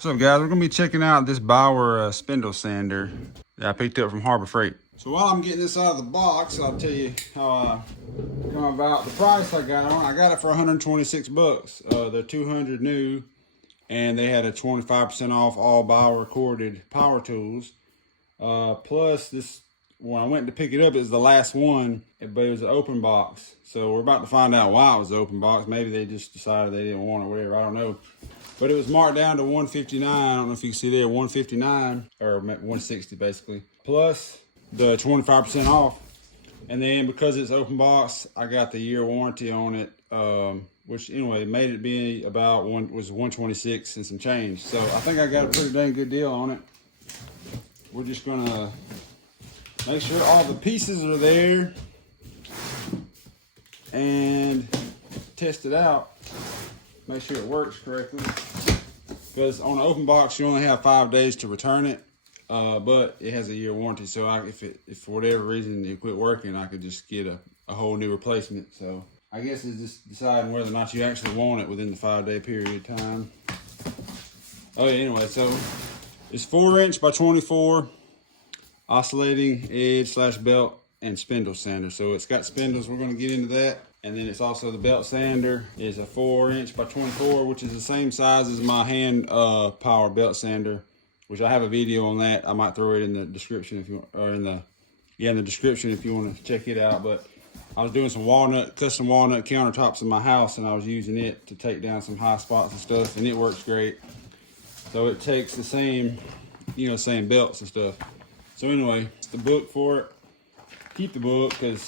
What's up, guys? We're gonna be checking out this Bauer spindle sander that I picked up from Harbor Freight. So while I'm getting this out of the box, I'll tell you how I come about the price I got on. I got it for 126 bucks. They're 200 new, and they had a 25% off all Bauer corded power tools. Plus this, when I went to pick it up, it was the last one, but it was an open box. So we're about to find out why it was an open box. Maybe they just decided they didn't want it, whatever, I don't know. But it was marked down to 159. I don't know if you can see there, 159 or 160 basically. Plus the 25% off. And then because it's open box, I got the year warranty on it, which anyway made it be about was 126 and some change. So I think I got a pretty dang good deal on it. We're just gonna make sure all the pieces are there and test it out. Make sure it works correctly. Because on an open box, you only have 5 days to return it, but it has a year warranty. So if for whatever reason it quit working, I could just get a whole new replacement. So I guess it's just deciding whether or not you actually want it within the 5-day period of time. Oh yeah, anyway, so it's 4" by 24, oscillating edge / belt and spindle sander. So it's got spindles, we're gonna get into that. And then it's also the belt sander is a 4" by 24, which is the same size as my hand power belt sander, which I have a video on that. I might throw it in the description if you want, or in the description if you want to check it out. But I was doing some custom walnut countertops in my house, and I was using it to take down some high spots and stuff, and it works great. So it takes the same, same belts and stuff. So anyway, it's the book for it. Keep the book, because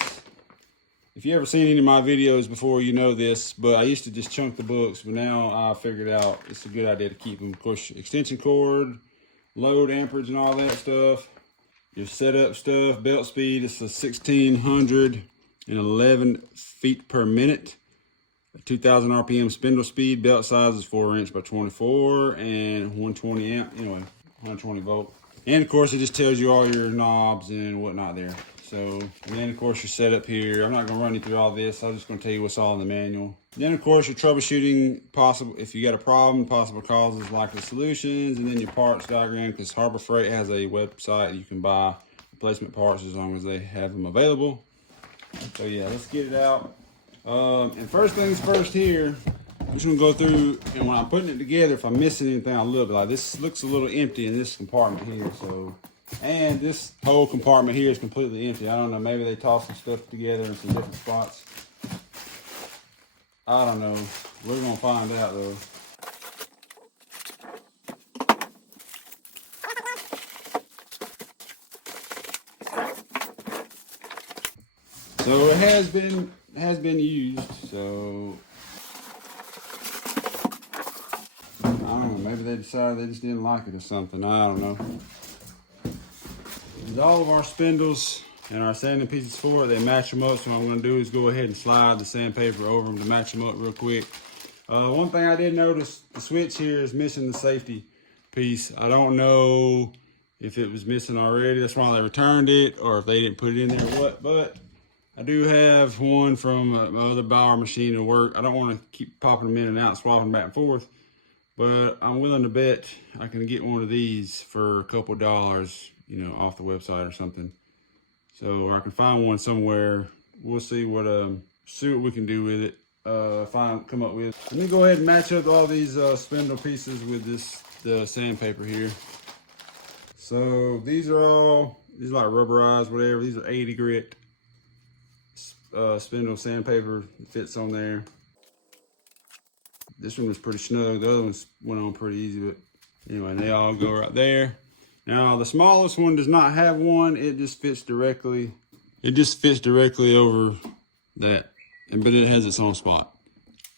if you ever seen any of my videos before, you know this, but I used to just chunk the books, but now I figured out it's a good idea to keep them. Of course, extension cord, load amperage and all that stuff, your setup stuff, belt speed, it's a 1611 feet per minute, 2000 RPM spindle speed, belt size is 4" by 24, and 120 amp, anyway, 120 volt. And of course, it just tells you all your knobs and whatnot there. So, and then of course your setup here. I'm not gonna run you through all this. I'm just gonna tell you what's all in the manual. Then of course your troubleshooting, possible, if you got a problem, possible causes, likely solutions, and then your parts diagram, because Harbor Freight has a website you can buy replacement parts as long as they have them available. So yeah, let's get it out. And first things first here, I'm just gonna go through, and when I'm putting it together, if I'm missing anything, I'll look. Like this looks a little empty in this compartment here, so. And this whole compartment here is completely empty. I don't know, maybe they tossed some stuff together in some different spots. I don't know. We're gonna find out though. So it has been used, so I don't know, maybe they decided they just didn't like it or something. I don't know. All of our spindles and our sanding pieces for it, they match them up. So what I'm going to do is go ahead and slide the sandpaper over them to match them up real quick. One thing I did notice, the switch here is missing the safety piece. I don't know if it was missing already, that's why they returned it, or if they didn't put it in there or what, but I do have one from my other Bauer machine to work. I don't want to keep popping them in and out, swapping back and forth, but I'm willing to bet I can get one of these for a couple dollars, off the website or something. So, or I can find one somewhere. We'll see what we can do with it. Come up with. Let me go ahead and match up all these spindle pieces with the sandpaper here. So these are like rubberized, whatever. These are 80 grit spindle sandpaper. It fits on there. This one was pretty snug. The other ones went on pretty easy, but anyway, they all go right there. Now the smallest one does not have one. It just fits directly. It just fits directly over that, but it has its own spot.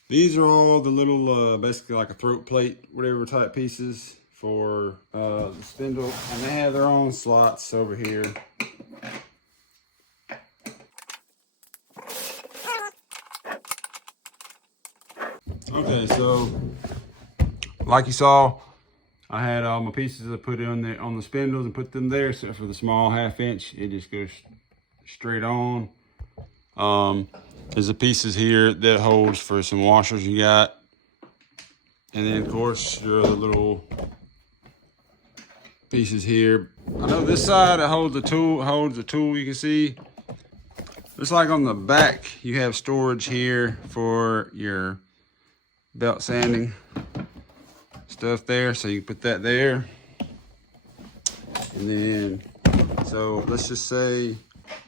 These are all the little, basically like a throat plate, whatever type pieces for the spindle, and they have their own slots over here. Okay, so like you saw, I had all my pieces I put on the spindles and put them there. So for the small 1/2 inch, it just goes straight on. There's the pieces here that holds for some washers you got. And then of course your little pieces here. I know this side that holds the tool, you can see. It's like on the back, you have storage here for your belt sanding stuff there. So you put that there. And then, so let's just say,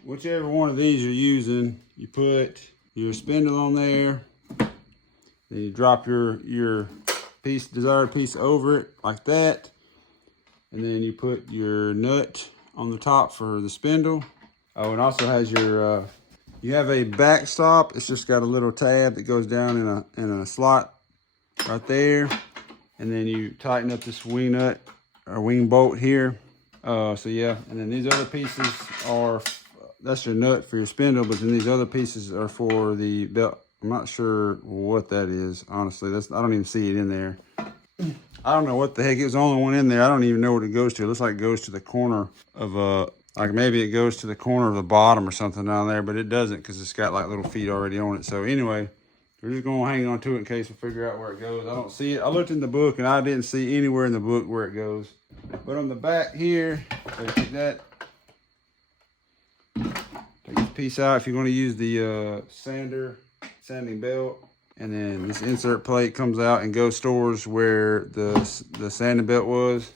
whichever one of these you're using, you put your spindle on there. Then you drop your desired piece over it like that. And then you put your nut on the top for the spindle. Oh, it also has your, you have a backstop. It's just got a little tab that goes down in a slot right there. And then you tighten up this wing nut or wing bolt here. So yeah, and then these other pieces are, that's your nut for your spindle, but then these other pieces are for the belt. I'm not sure what that is, honestly. I don't even see it in there. I don't know what the heck, it was the only one in there. I don't even know what it goes to. It looks like it goes to the corner of like maybe it goes to the corner of the bottom or something down there, but it doesn't because it's got like little feet already on it. So anyway, we're just gonna hang on to it in case we figure out where it goes. I don't see it. I looked in the book and I didn't see anywhere in the book where it goes. But on the back here, so take that, take this piece out if you're gonna use the sanding belt. And then this insert plate comes out and goes stores where the sanding belt was.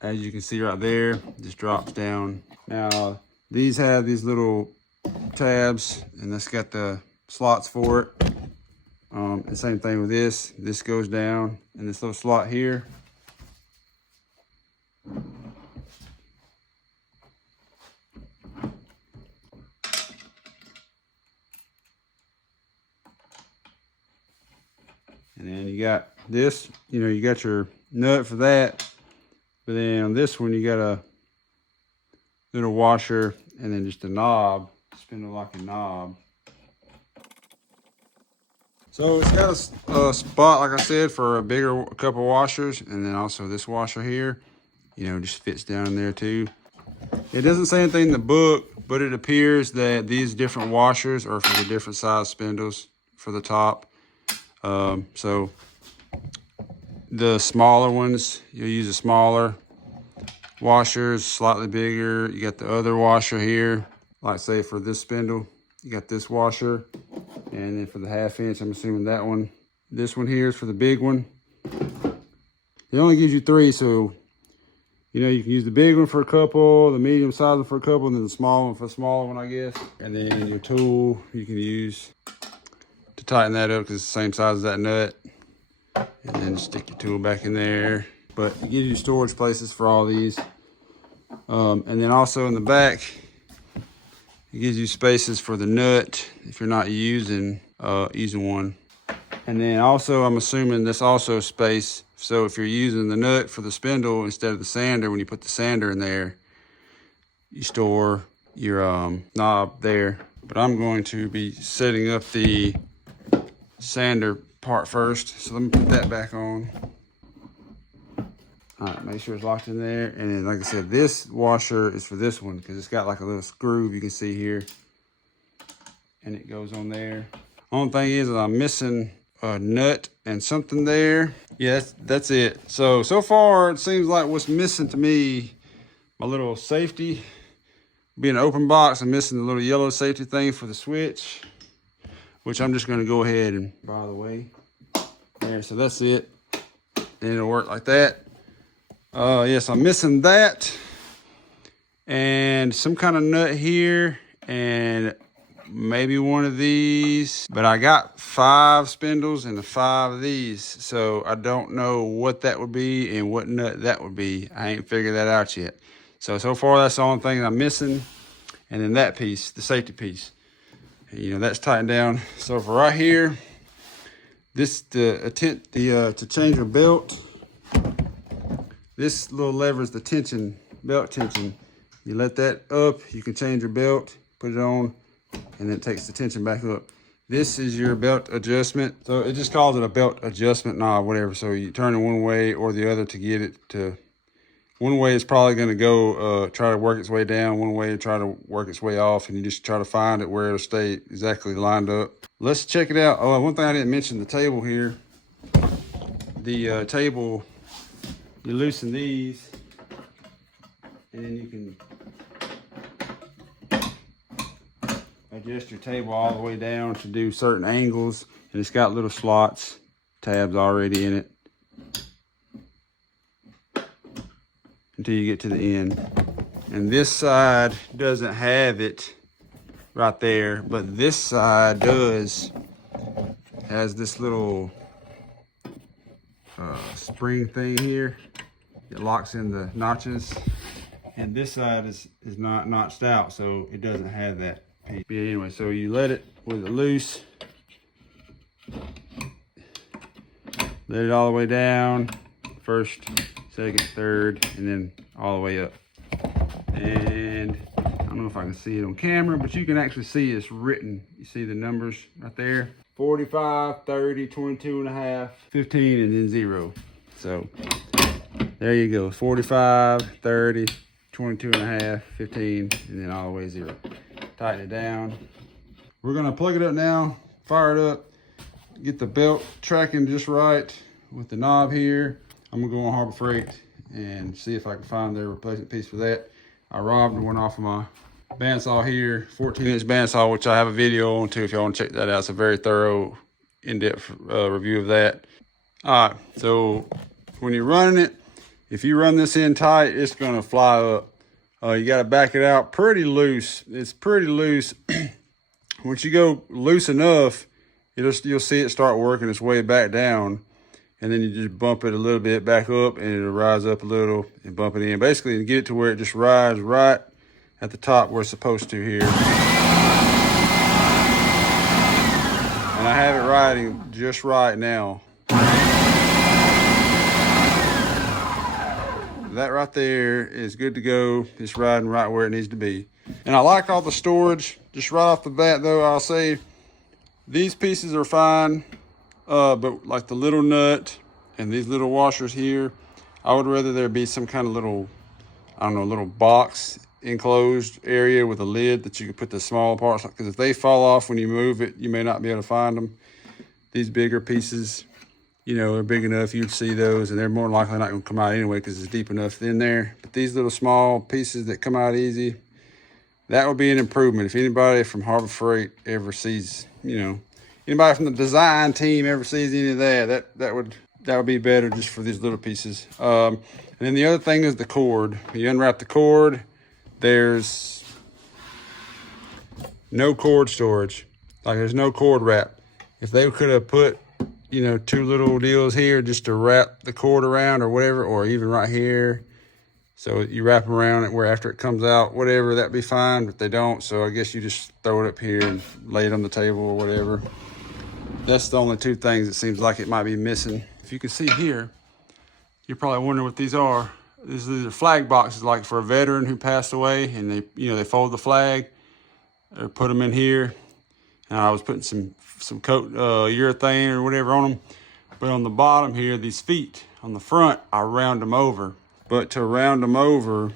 As you can see right there, just drops down. Now, these have these little tabs, and that's got the slots for it. And same thing with this. This goes down in this little slot here. And then you got this, you got your nut for that. But then on this one, you got a little washer and then just a knob, spindle like a knob. So it's got a spot, like I said, for a couple washers. And then also this washer here, just fits down in there too. It doesn't say anything in the book, but it appears that these different washers are for the different size spindles for the top. So the smaller ones, you'll use a smaller washers, slightly bigger. You got the other washer here, like say for this spindle, you got this washer. And then for the 1/2 inch, I'm assuming that one, this one here is for the big one. It only gives you 3, so you can use the big one for a couple, the medium size one for a couple, and then the small one for the smaller one, I guess. And then your tool you can use to tighten that up because it's the same size as that nut. And then stick your tool back in there. But it gives you storage places for all these. And then also in the back, it gives you spaces for the nut if you're not using one. And then also, I'm assuming there's also space. So if you're using the nut for the spindle instead of the sander, when you put the sander in there, you store your knob there. But I'm going to be setting up the sander part first. So let me put that back on. All right, make sure it's locked in there. And then, like I said, this washer is for this one because it's got like a little groove you can see here. And it goes on there. Only thing is that I'm missing a nut and something there. Yeah, that's it. So far, it seems like what's missing to me, my little safety. Being an open box, I'm missing the little yellow safety thing for the switch, which I'm just gonna go ahead and, by the way, there, so that's it. And it'll work like that. Yes, I'm missing that. And some kind of nut here, and maybe one of these. But I got 5 spindles and 5 of these, so I don't know what that would be and what nut that would be. I ain't figured that out yet. So far that's the only thing I'm missing. And then that piece, the safety piece, that's tightened down. So for right here, this to change your belt. This little lever is the tension, belt tension. You let that up, you can change your belt, put it on, and then it takes the tension back up. This is your belt adjustment. So it just calls it a belt adjustment knob, whatever. So you turn it one way or the other to get it to, one way is probably gonna go try to work its way down, one way to try to work its way off, and you just try to find it where it'll stay exactly lined up. Let's check it out. Oh, one thing I didn't mention, the table here. The table, you loosen these, and then you can adjust your table all the way down to do certain angles, and it's got little slots, tabs already in it until you get to the end. And this side doesn't have it right there, but this side does. Has this little spring thing here. It locks in the notches, and this side is not notched out, so it doesn't have that piece. But anyway, so you let it with it loose, let it all the way down, first, second, third, and then all the way up. And I don't know if I can see it on camera, but you can actually see it's written. You see the numbers right there. 45, 30, 22 and a half, 15, and then 0. So there you go. 45, 30, 22 and a half, 15, and then all the way 0. Tighten it down. We're gonna plug it up now, fire it up, get the belt tracking just right with the knob here. I'm gonna go on Harbor Freight and see if I can find their replacement piece for that. I robbed one off of my bandsaw here, 14-inch bandsaw, which I have a video on too if y'all want to check that out. It's a very thorough, in-depth review of that. All right, so when you're running it, if you run this in tight, it's gonna fly up. You gotta back it out pretty loose. It's pretty loose. Once you go loose enough, you'll see it start working its way back down, and then you just bump it a little bit back up, and it'll rise up a little and bump it in. Basically, to get it to where it just rides right at the top where it's supposed to here. And I have it riding just right now. That right there is good to go. It's riding right where it needs to be. And I like all the storage. Just right off the bat though, I'll say these pieces are fine. But like the little nut and these little washers here, I would rather there be some kind of little, I don't know, little box enclosed area with a lid that you can put the small parts, because if they fall off when you move it, you may not be able to find them. These bigger pieces, you know, are big enough, you'd see those, and they're more likely not going to come out anyway because it's deep enough in there. But these little small pieces that come out easy, that would be an improvement. If anybody from Harbor Freight ever sees, you know, anybody from the design team ever sees any of that would be better just for these little pieces. And then the other thing is the cord. You unwrap the cord, there's no cord storage. Like there's no cord wrap. If they could have put, you know, 2 little deals here just to wrap the cord around or whatever, or even right here, so you wrap around it where after it comes out, whatever, that'd be fine, but they don't. So I guess you just throw it up here and lay it on the table or whatever. That's the only 2 things it seems like it might be missing. If you can see here, you're probably wondering what these are. These are flag boxes, like for a veteran who passed away, and they fold the flag or put them in here. And I was putting some coat urethane or whatever on them. But on the bottom here, these feet on the front, I round them over. But to round them over,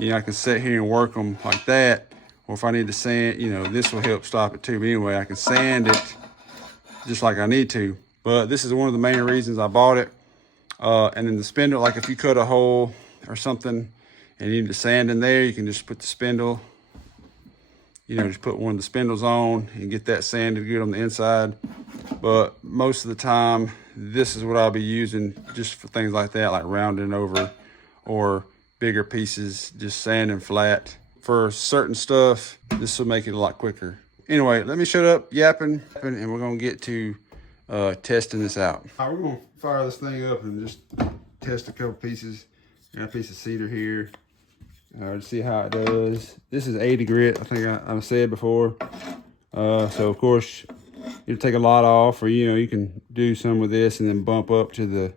you know, I can sit here and work them like that. Or if I need to sand, you know, this will help stop it too. But anyway, I can sand it just like I need to. But this is one of the main reasons I bought it. And then the spindle, like if you cut a hole or something and you need to sand in there, you can just put the spindle, you know, just put one of the spindles on and get that sanded good on the inside. But most of the time, this is what I'll be using just for things like that, like rounding over or bigger pieces, just sanding flat. For certain stuff, this will make it a lot quicker. Anyway, let me shut up yapping, and we're gonna get to testing this out. All right, we're gonna fire this thing up and just test a couple pieces. Got a piece of cedar here. To see how it does. This is 80 grit, I think I said before. So of course, it'll take a lot off, or you know, you can do some with this and then bump up to the,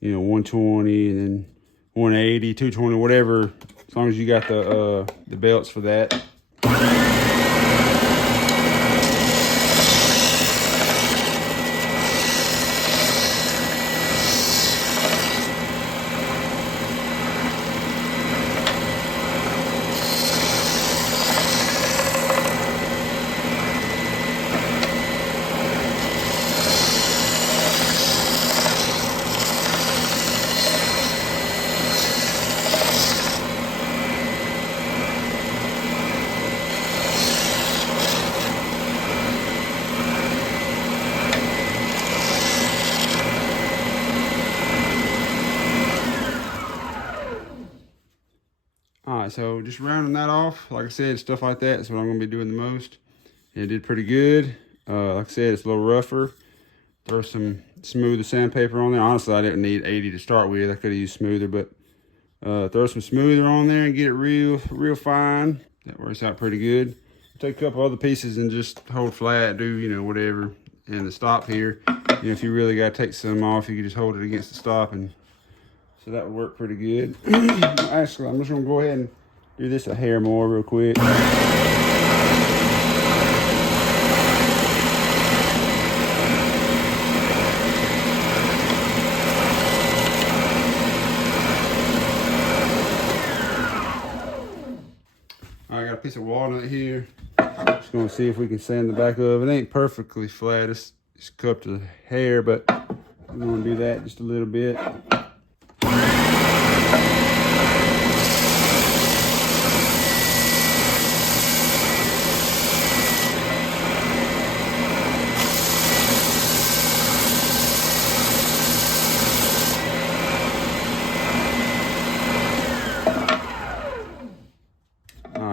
you know, 120 and then 180, 220, whatever, as long as you got the belts for that. right, so just rounding that off. Like I said, stuff like that is what I'm gonna be doing the most. And it did pretty good. Like I said, it's a little rougher. Throw some smoother sandpaper on there. Honestly, I didn't need 80 to start with. I could have used smoother, but throw some smoother on there and get it real fine. That works out pretty good. Take a couple other pieces and just hold flat, do, you know, whatever. And the stop here, you know, if you really got to take some off, you can just hold it against the stop, and so that would work pretty good. Actually, I'm just gonna go ahead and do this a hair more real quick. I got a piece of walnut here. Just gonna see if we can sand the back of it. It ain't perfectly flat, it's cupped to the hair, but I'm gonna do that just a little bit.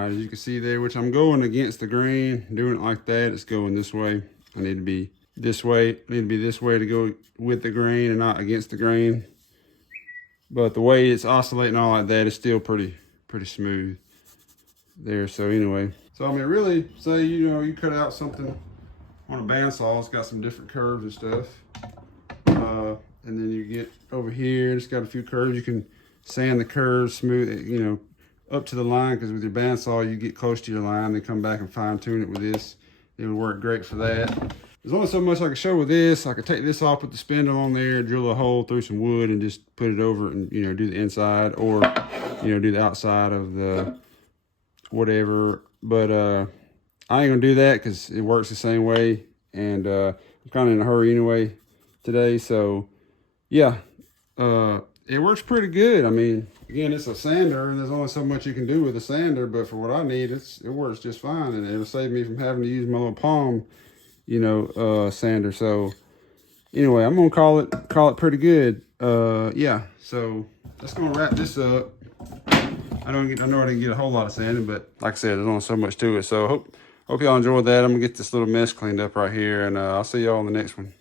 As you can see there, which I'm going against the grain, doing it like that, it's going this way. I need to be this way, to go with the grain and not against the grain. But the way it's oscillating all like that is still pretty smooth there. So anyway, so I mean, really, say, you know, you cut out something on a bandsaw, it's got some different curves and stuff. And then you get over here, it's got a few curves. You can sand the curves, smooth it, you know, up to the line, because with your bandsaw you get close to your line, then come back and fine tune it with this. It would work great for that. There's only so much I can show with this. I could take this off, put the spindle on there, drill a hole through some wood and just put it over it and, you know, do the inside, or, you know, do the outside of the whatever. But I ain't gonna do that because it works the same way, and I'm kind of in a hurry anyway today. So yeah, it works pretty good. I mean, again, it's a sander, and there's only so much you can do with a sander, but for what I need, it works just fine, and it'll save me from having to use my little palm, you know, sander. So anyway, I'm gonna call it pretty good. Yeah, so that's gonna wrap this up. I know I didn't get a whole lot of sanding, but like I said, there's only so much to it. So hope y'all enjoyed that. I'm gonna get this little mess cleaned up right here, and I'll see y'all on the next one.